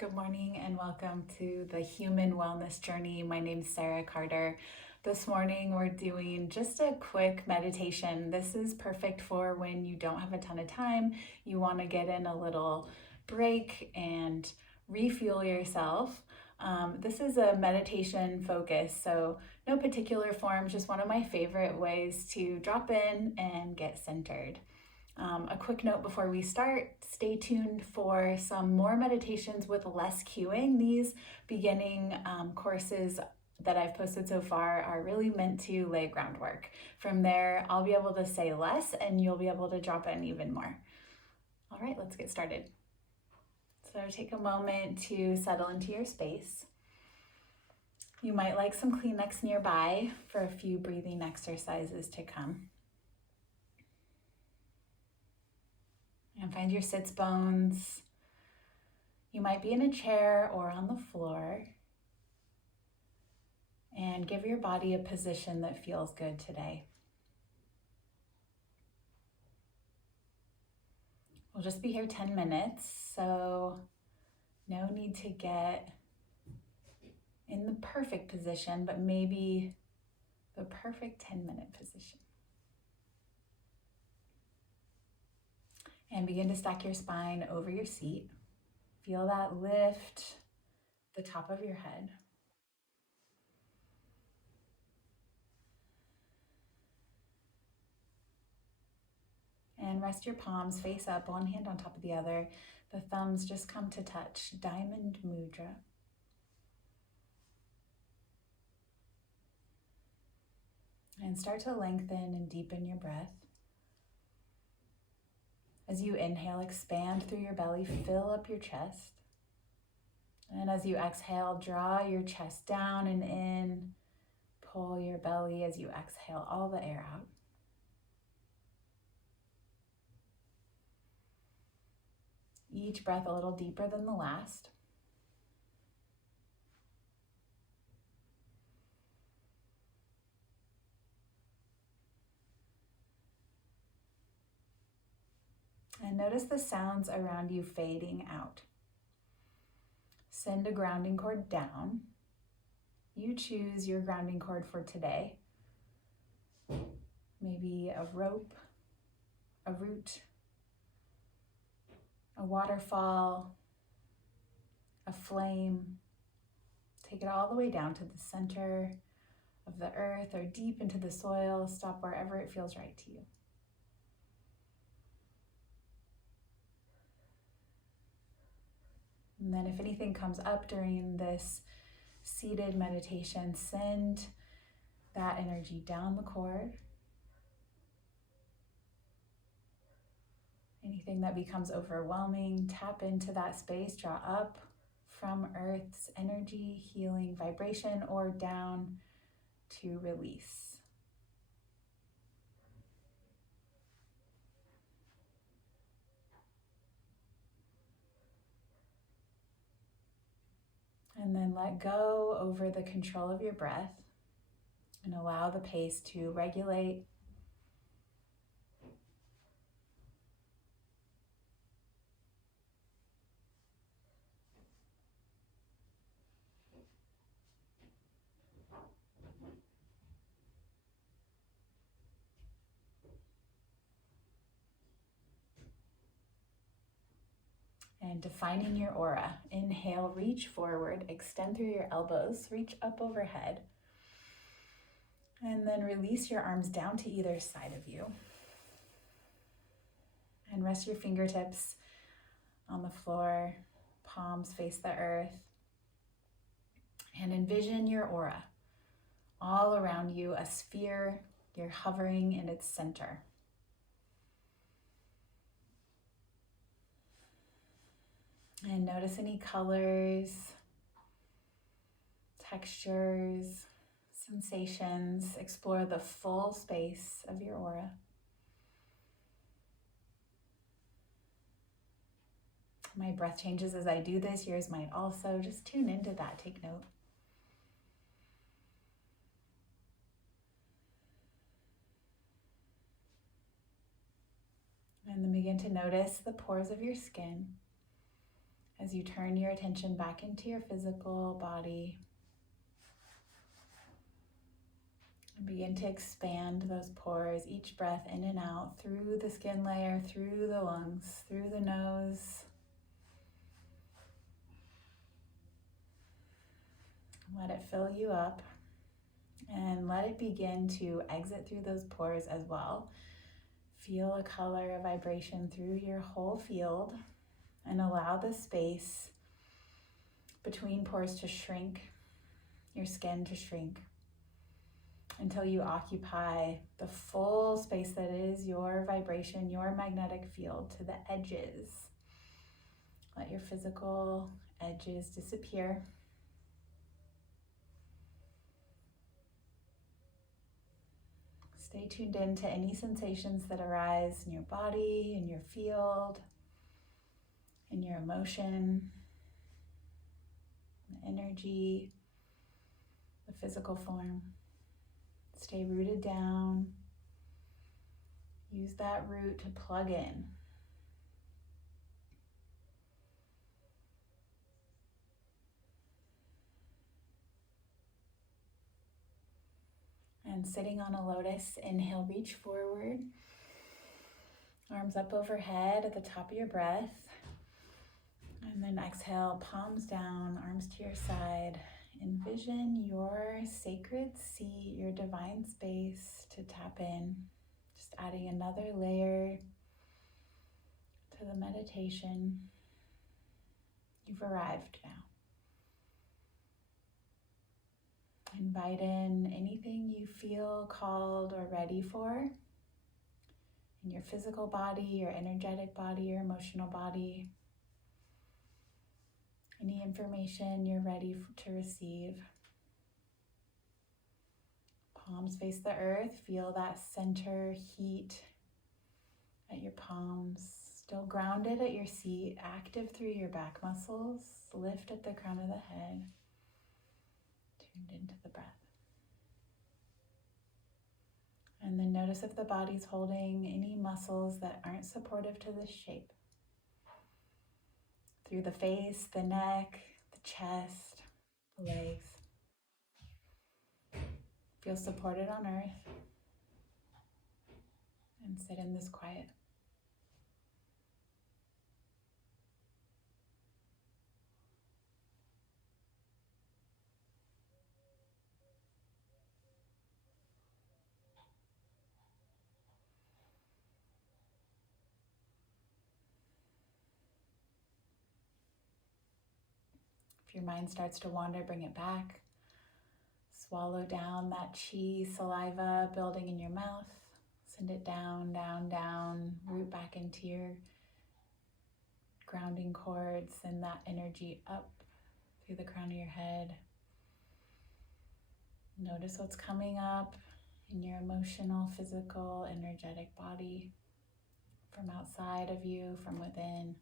Good morning and welcome to the Human Wellness Journey. My name's Sarah Carter. This morning we're doing just a quick meditation. This is perfect for when you don't have a ton of time, you want to get in a little break and refuel yourself. This is a meditation focus, so no particular form, just one of my favorite ways to drop in and get centered. A quick note before we start, stay tuned for some more meditations with less cueing. These beginning courses that I've posted so far are really meant to lay groundwork. From there, I'll be able to say less and you'll be able to drop in even more. All right, let's get started. So take a moment to settle into your space. You might like some Kleenex nearby for a few breathing exercises to come. And find your sits bones. You might be in a chair or on the floor. And give your body a position that feels good today. We'll just be here 10 minutes, so no need to get in the perfect position, but maybe the perfect 10-minute position. And begin to stack your spine over your seat. Feel that lift the top of your head. And rest your palms face up, one hand on top of the other. The thumbs just come to touch, Diamond Mudra. And start to lengthen and deepen your breath. As you inhale, expand through your belly, fill up your chest. And as you exhale, draw your chest down and in. Pull your belly as you exhale all the air out. Each breath a little deeper than the last. And notice the sounds around you fading out. Send a grounding cord down. You choose your grounding cord for today. Maybe a rope, a root, a waterfall, a flame. Take it all the way down to the center of the earth or deep into the soil. Stop wherever it feels right to you. And then if anything comes up during this seated meditation, send that energy down the cord. Anything that becomes overwhelming, tap into that space, draw up from Earth's energy, healing vibration, or down to release. And then let go over the control of your breath and allow the pace to regulate. And defining your aura. Inhale, reach forward, extend through your elbows, reach up overhead. And then release your arms down to either side of you. And rest your fingertips on the floor, palms face the earth. And envision your aura. All around you, a sphere, you're hovering in its center. And notice any colors, textures, sensations. Explore the full space of your aura. My breath changes as I do this. Yours might also. Just tune into that. Take note. And then begin to notice the pores of your skin As you turn your attention back into your physical body, and begin to expand those pores, each breath in and out, through the skin layer, through the lungs, through the nose. Let it fill you up, and let it begin to exit through those pores as well. Feel a color, a vibration through your whole field, and allow the space between pores to shrink, your skin to shrink, until you occupy the full space that is your vibration, your magnetic field, to the edges. Let your physical edges disappear. Stay tuned in to any sensations that arise in your body, in your field, in your emotion, the energy, the physical form. Stay rooted down. Use that root to plug in. And sitting on a lotus, inhale, reach forward. Arms up overhead at the top of your breath. And then exhale, palms down, arms to your side. Envision your sacred seat, your divine space to tap in. Just adding another layer to the meditation. You've arrived now. Invite in anything you feel called or ready for in your physical body, your energetic body, your emotional body. Any information you're ready to receive. Palms face the earth. Feel that center heat at your palms. Still grounded at your seat, active through your back muscles. Lift at the crown of the head. Tuned into the breath. And then notice if the body's holding any muscles that aren't supportive to this shape. Through the face, the neck, the chest, the legs. Feel supported on earth. And sit in this quiet. If your mind starts to wander, bring it back. Swallow down that chi, saliva building in your mouth. Send it down, down, down. Root back into your grounding cord. Send that energy up through the crown of your head. Notice what's coming up in your emotional, physical, energetic body. From outside of you, from within.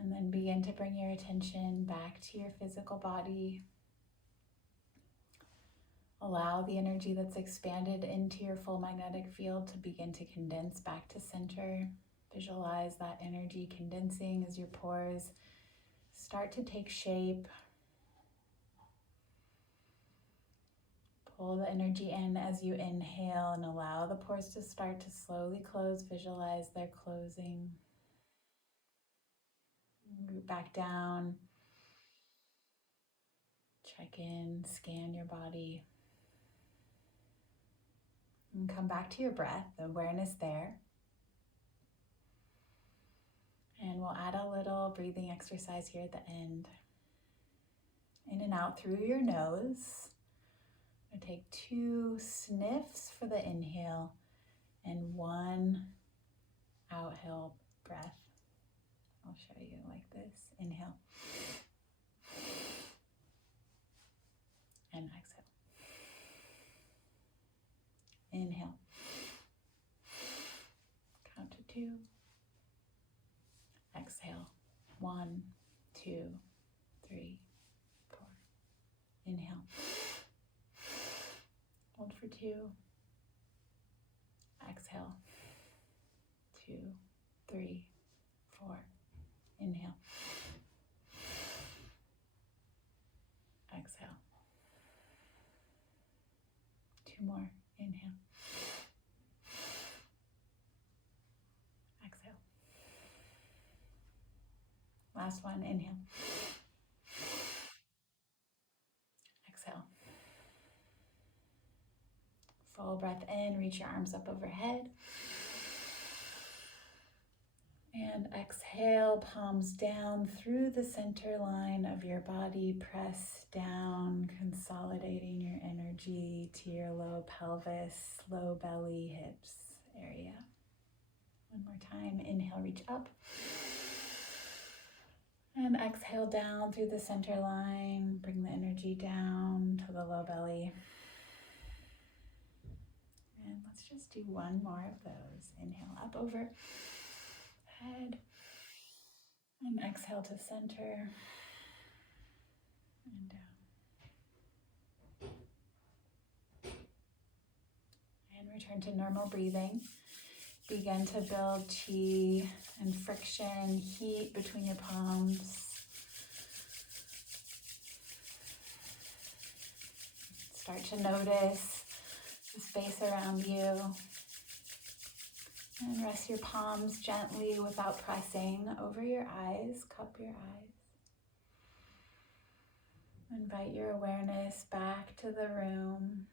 And then begin to bring your attention back to your physical body. Allow the energy that's expanded into your full magnetic field to begin to condense back to center. Visualize that energy condensing as your pores start to take shape. Pull the energy in as you inhale and allow the pores to start to slowly close. Visualize their closing. Root back down. Check in, scan your body. And come back to your breath, the awareness there. And we'll add a little breathing exercise here at the end. In and out through your nose. I'm going to take 2 sniffs for the inhale and 1 outhale breath. I'll show you like this. Inhale. And exhale. Inhale. Count to 2. Exhale. 1, 2, 3, 4. Inhale. Hold for 2. Exhale. 2, 3, 4. Inhale. Exhale. 2 more. Inhale. Exhale. Last one. Inhale. Exhale. Full breath in. Reach your arms up overhead. And exhale, palms down through the center line of your body. Press down, consolidating your energy to your low pelvis, low belly, hips area. One more time. Inhale, reach up. And exhale down through the center line. Bring the energy down to the low belly. And let's just do one more of those. Inhale up over head. And exhale to center. And down. And return to normal breathing. Begin to build chi and friction, heat between your palms. Start to notice the space around you. And rest your palms gently without pressing over your eyes. Cup your eyes. Invite your awareness back to the room,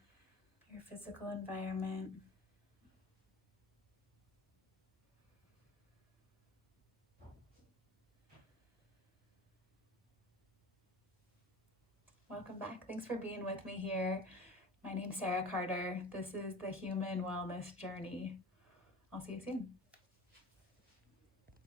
your physical environment. Welcome back. Thanks for being with me here. My name's Sarah Carter. This is the Human Wellness Journey. I'll see you soon.